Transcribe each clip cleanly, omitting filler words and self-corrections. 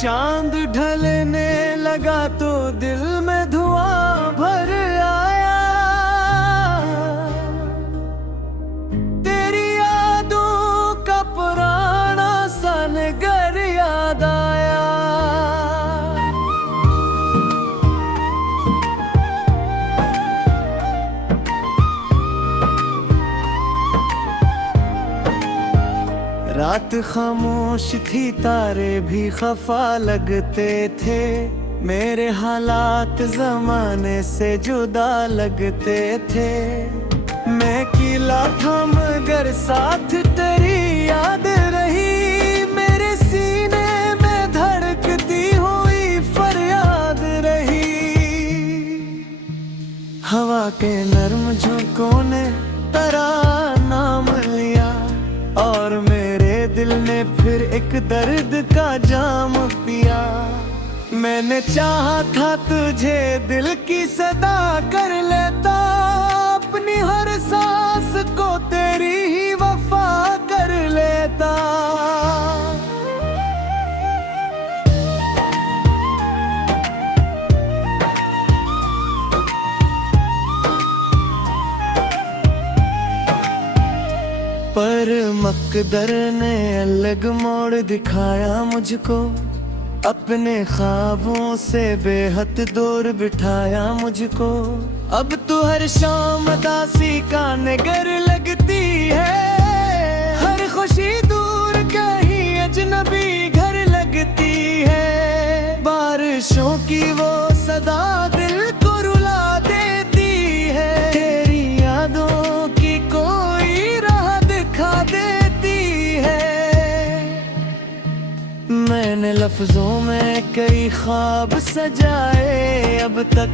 चांद ढलने लगा तो दिल में धुआं भर आया। तेरी यादों का पुराना सा नगर याद आया। रात खामोश थी, तारे भी खफा लगते थे। मेरे हालात जमाने से जुदा लगते थे। मैं किला था मगर साथ तेरी याद रही। मेरे सीने में धड़कती हुई फरियाद रही। हवा के नर्म झोंकों ने तराना लिया और मेरे दिल ने फिर एक दर्द का जाम पिया। मैंने चाहा था तुझे दिल की सदा कर लेता। अपनी हर सांस को तेरी ही वफा कर लेता। पर मकदर ने अलग मोड़ दिखाया मुझको। अपने ख्वाबों से बेहद दूर बिठाया मुझको। अब तो हर शाम दासी का नगर लगती है। हर खुशी दूर कहीं अजनबी घर लगती है। बारिशों की वो सदा दिल को रुला देती है। तेरी यादों की कोई राह दिखा देती है। मैंने लफ्जों में कई ख्वाब सजाए अब तक।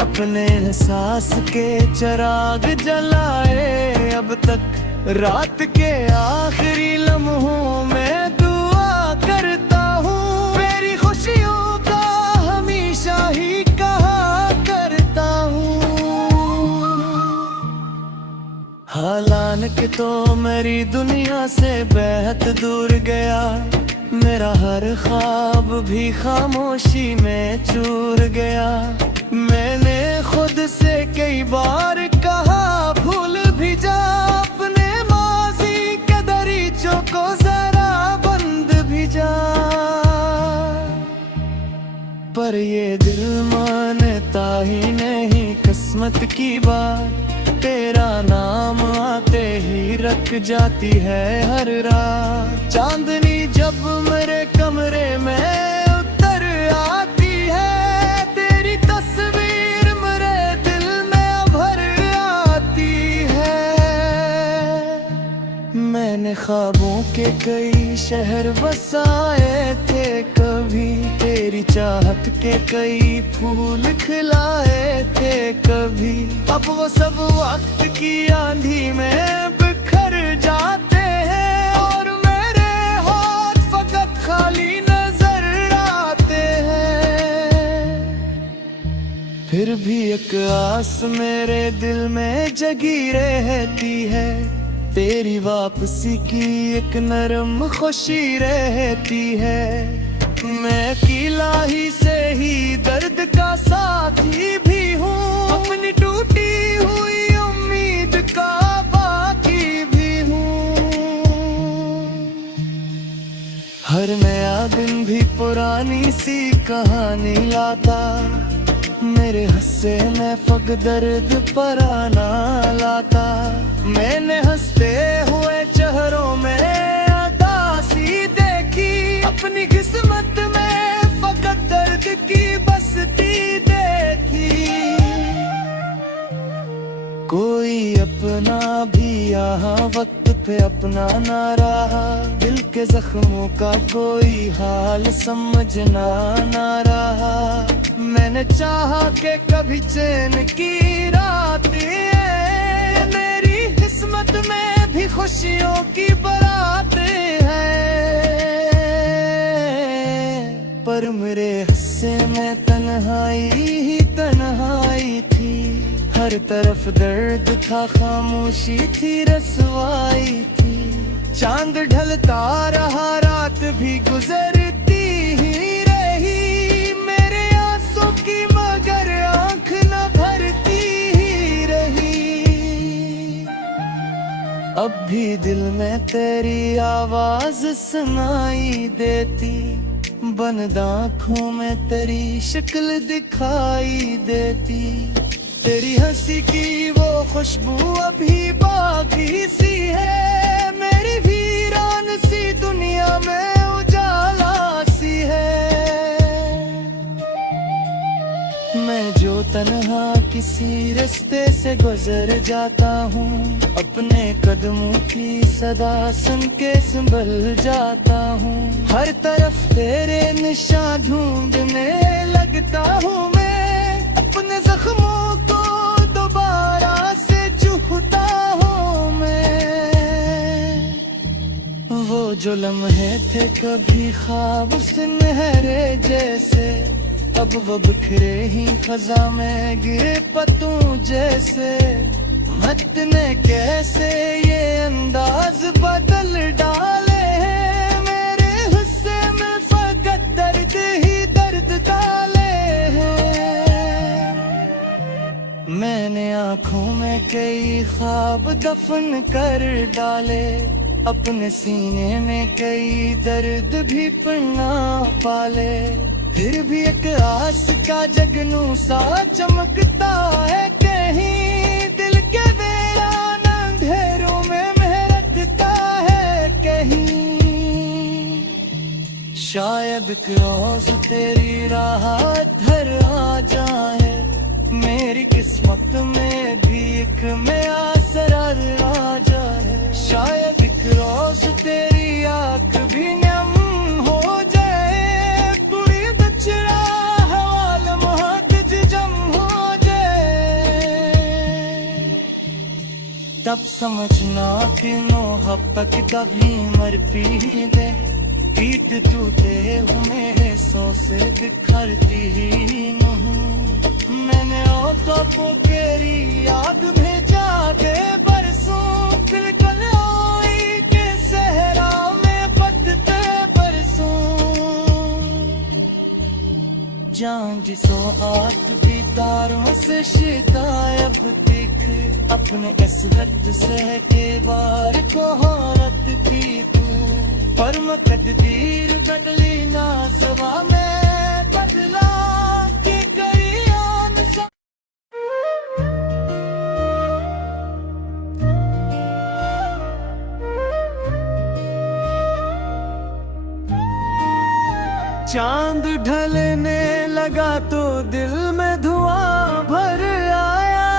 अपने एहसास के चिराग जलाए अब तक। रात के आखिरी लम्हों में दुआ करता हूँ। मेरी खुशियों का हमेशा ही कहा करता हूँ। हालांकि तो मेरी दुनिया से बेहद दूर गया। मेरा हर ख्वाब भी खामोशी में चूर गया। मैंने खुद से कई बार कहा भूल भी जा। अपने माजी के दरीचों को जरा बंद भी जा। पर ये दिल मानता ही नहीं किस्मत की बात। तेरा नाम आते ही रख जाती है हर रात। चांदनी जब मेरे कमरे में उतर आती है। तेरी तस्वीर मेरे दिल में भर आती है। मैंने ख्वाबों के कई शहर बसाए थे कभी। तेरी चाहत के कई फूल खिलाए थे कभी। अब वो सब वक्त की आंधी में बिखर जाते हैं। और मेरे हाथ फकत खाली नजर आते हैं। फिर भी एक आस मेरे दिल में जगी रहती है। तेरी वापसी की एक नरम खुशी रहती है। मैं अकेला ही से ही दर्द का साथी भी हूँ। अपनी टूटी हुई उम्मीद का बाकी भी हूँ। हर नया दिन भी पुरानी सी कहानी लाता। मेरे हंसे में फक दर्द पराना लाता। मैंने हंसते हुए चेहरों में उदासी देखी। अपनी किस्मत में फकत दर्द की बस्ती देखी। कोई अपना भी यहाँ वक्त पे अपना ना रहा। दिल के जख्मों का कोई हाल समझना ना रहा। मैंने चाहा कि कभी चैन की रात है। मेरी किस्मत में भी खुशियों की बारात है। पर मेरे हिस्से में तन्हाई ही तन्हाई थी। हर तरफ दर्द था, खामोशी थी, रसवाई थी। चांद ढलता रहा, रात भी गुजरती ही की मगर आंख न भरती ही रही। अब भी दिल में तेरी आवाज सुनाई देती, बंद आँखों में तेरी शक्ल दिखाई देती। तेरी हंसी की वो खुशबू अभी बाकी सी है, मेरी वीरान सी दुनिया में उजाला सी है। मैं जो तन्हा किसी रास्ते से गुजर जाता हूँ, अपने कदमों की सदा सुन के संभल जाता हूँ। हर तरफ तेरे निशान ढूंढने लगता हूँ मैं, अपने जख्मों को दोबारा से चूहता हूँ मैं। वो जो लम्हे थे कभी ख्वाब सुनहरे जैसे, अब वो बिखरे ही फजा में गिरे पत्तों जैसे। मत ने कैसे ये अंदाज बदल डाले हैं, मेरे हिस्से में फकत दर्द ही दर्द डाले हैं। मैंने आँखों में कई ख्वाब दफन कर डाले, अपने सीने में कई दर्द भी पन्ना पाले। फिर भी एक आस का जगनू सा चमकता है कहीं, दिल के वीरान अंधेरों में महकता है कहीं। शायद एक रोज तेरी राह धर आ जाए, मेरी किस्मत में भी एक नया सरार आ जाए। शायद एक रोज तेरी आँख भी नम हो जाए, पूरी बचरा हवाल मुहत जम हो जाए। तब समझना कि मोहब्बत कभी मर पी दे, पीट टूटे मेरे सौ से बिखरती ही नहीं। मैंने तो तेरी याद भेजा के परसों, फिर कल आई के सहरा में पतते परसों। जान जिसो आत दीदारों से शिकायत दिख, अपने असरत से के बार को हारत की तू। पर मकदीर बदली ना सवा में बदला कि करियान सा। चांद ढलने लगा तो दिल में धुआं भर आया,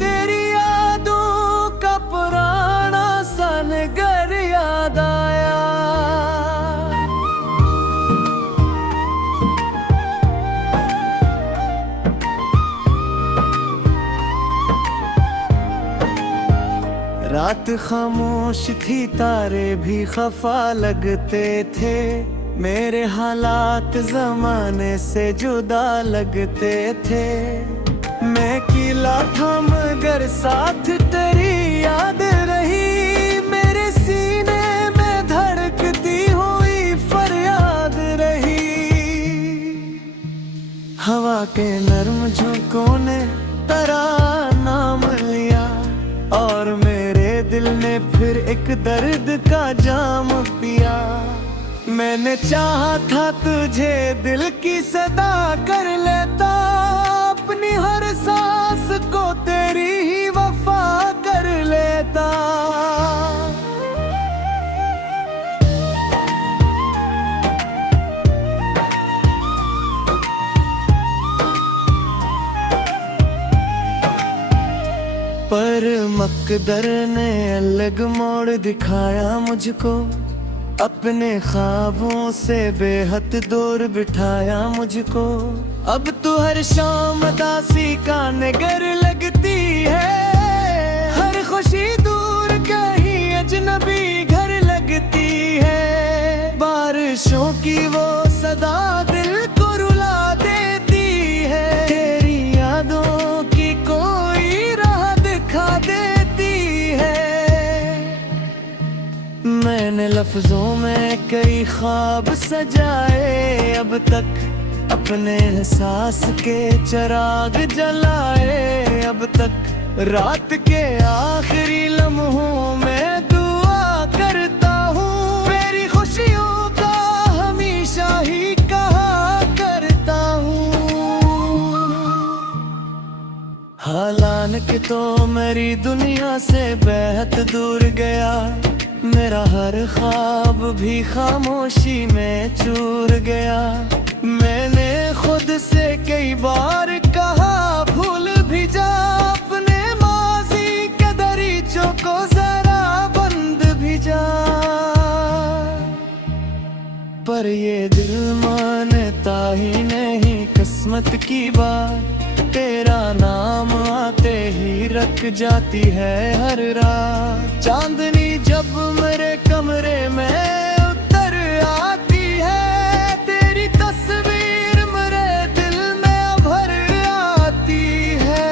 तेरी यादों का पुराना सा नगर याद आया। रात खामोश थी, तारे भी खफा लगते थे, मेरे हालात जमाने से जुदा लगते थे। मैं किला था मगर साथ तेरी याद रही, मेरे सीने में धड़कती हुई फरियाद रही। हवा के नर्म झोंकों ने तेरा नाम लिया, और मेरे दिल ने फिर एक दर्द का जाम पिया। मैंने चाहा था तुझे दिल की सदा कर लेता, अपनी हर सांस को तेरी ही वफा कर लेता। पर मकदर ने अलग मोड़ दिखाया मुझको, अपने ख्वाबों से बेहद दूर बिठाया मुझको। अब तो हर शाम दासी का नगर लगती है, हर खुशी दूर कहीं अजनबी घर लगती है। बारिशों की वो सदा दिल को रुला देती है, तेरी यादों की कोई राह दिखा देती है। मैंने लफ्ज़ लफ्जों में कई ख्वाब सजाए, अब तक अपने एहसास के चिराग जलाए। अब तक रात के आखिरी लम्हों में दुआ करता हूँ, मेरी खुशियों का हमेशा ही कहा करता हूँ। हालांकि तो मेरी दुनिया से बेहद दूर गया, मेरा हर ख्वाब भी खामोशी में चूर गया। मैंने खुद से कई बार कहा भूल भी जा अपने माजी के दरीचों को, जरा बंद भी जा, पर ये दिल मानता ही नहीं किस्मत की बात। तेरा नाम आते ही रख जाती है हर रात। चांदनी जब मेरे कमरे में उतर आती है, तेरी तस्वीर मेरे दिल में भर आती है।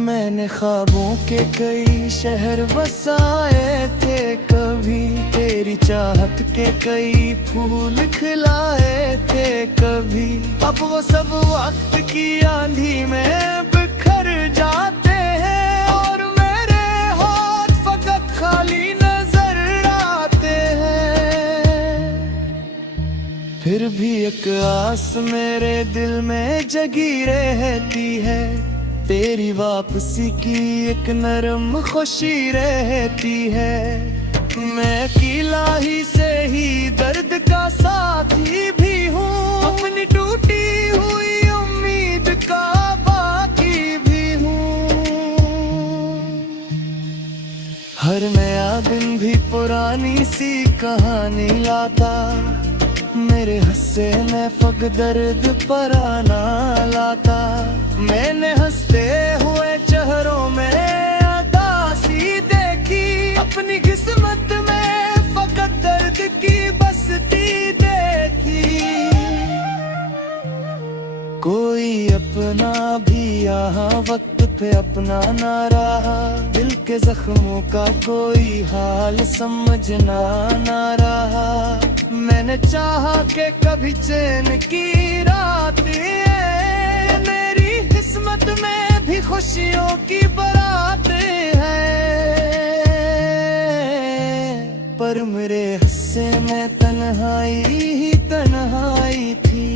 मैंने ख्वाबों के कई शहर बसाए थे कभी, तेरी चाहत के कई फूल खिलाए थे कभी। अब वो सब वक्त की आंधी में बिखर जाते हैं, और मेरे हाथ फकत खाली नजर आते हैं। फिर भी एक आस मेरे दिल में जगी रहती है, तेरी वापसी की एक नरम खुशी रहती है। मैं अकेला ही से ही दर्द का साथी भी हूँ, अपनी टूटी हुई उम्मीद का बाकी भी हूँ। हर नया दिन भी पुरानी सी कहानी लाता, मेरे हंसे में फक दर्द पराना लाता। मैंने हंसते हुए चेहरों में उदासी देखी, अपनी किस्मत में फकत दर्द की बस्ती देखी। कोई अपना भी यहाँ वक्त पे अपना ना रहा, दिल के जख्मों का कोई हाल समझना ना रहा। मैंने चाहा कि कभी चैन की रात है, मेरी किस्मत में भी खुशियों की बारात है। पर मेरे हिस्से में तन्हाई ही तन्हाई थी,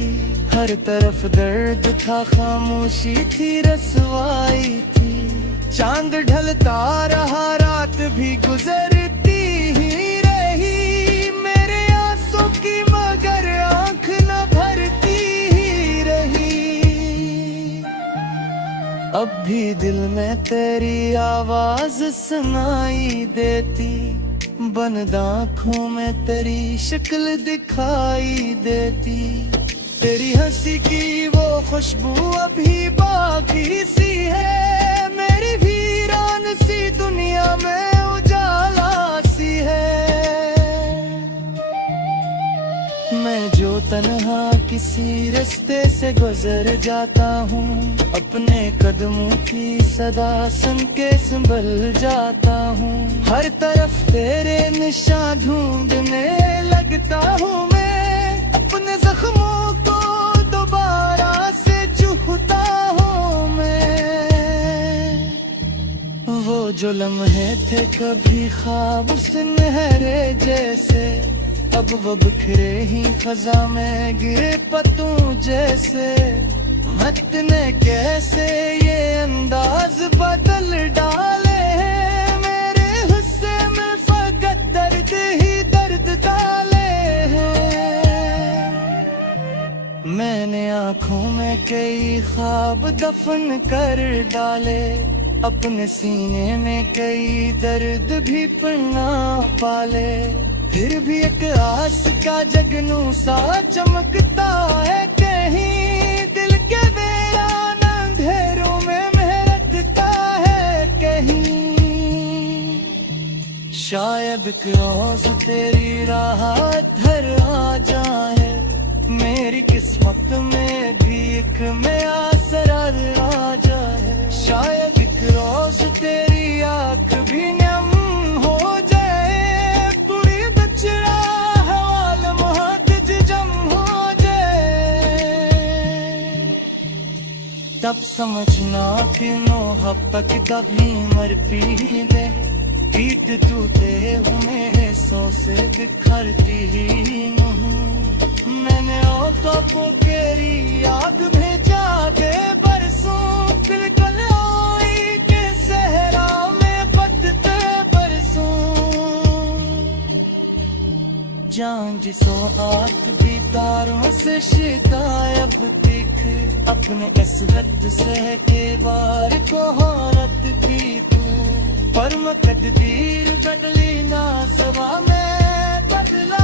हर तरफ दर्द था, खामोशी थी, रसवाई थी। चांद ढलता रहा, रात भी गुजरती ही रही, मेरे आंसू की मगर आंख न भरती ही रही। अब भी दिल में तेरी आवाज सुनाई देती, बंद आँखों में तेरी शक्ल दिखाई देती। तेरी हंसी की वो खुशबू अभी बाकी सी है, मेरी वीरान सी दुनिया में उजाला सी है। मैं जो तन्हा किसी रास्ते से गुजर जाता हूँ, अपने कदमों की सदा सुन के संभल जाता हूँ। हर तरफ तेरे निशान ढूंढने लगता हूँ, मैं अपने जख्मों को दोबारा से चूहता हूँ। मैं वो जो लम्हे थे कभी ख्वाब सुनहरे जैसे, अब वो बिखरे ही खजा में गिरे पत्तों जैसे। मत ने कैसे ये अंदाज बदल डाले हैं, मेरे हिस्से में फकत दर्द ही दर्द डाले हैं। मैंने आँखों में कई ख्वाब दफन कर डाले, अपने सीने में कई दर्द भी पन्ना पाले। फिर भी एक आस का जगनू सा चमकता है कहीं, दिल के वीरान अंधेरों में महकता है कहीं। शायद रोज तेरी राह धर आ जाए, मेरी किस्मत में भी एक में आसरार आ जाए। शायद एक रोज तेरी आँख भी नम हो जाए, अब समझना तीनों हपक कभी मर पी दे पीट टूटे हुए सौ से बिखरती नहीं मैंने ओ तो पुकेरी आग में जागे बरसों बिल्कुल ओई के सहरा में बटते बरसों जान जिसो आग भी तारों से शिकायत दिख अपने कसरत से के बार को औरत की तू पर मकदीर बदली ना सवा में बदला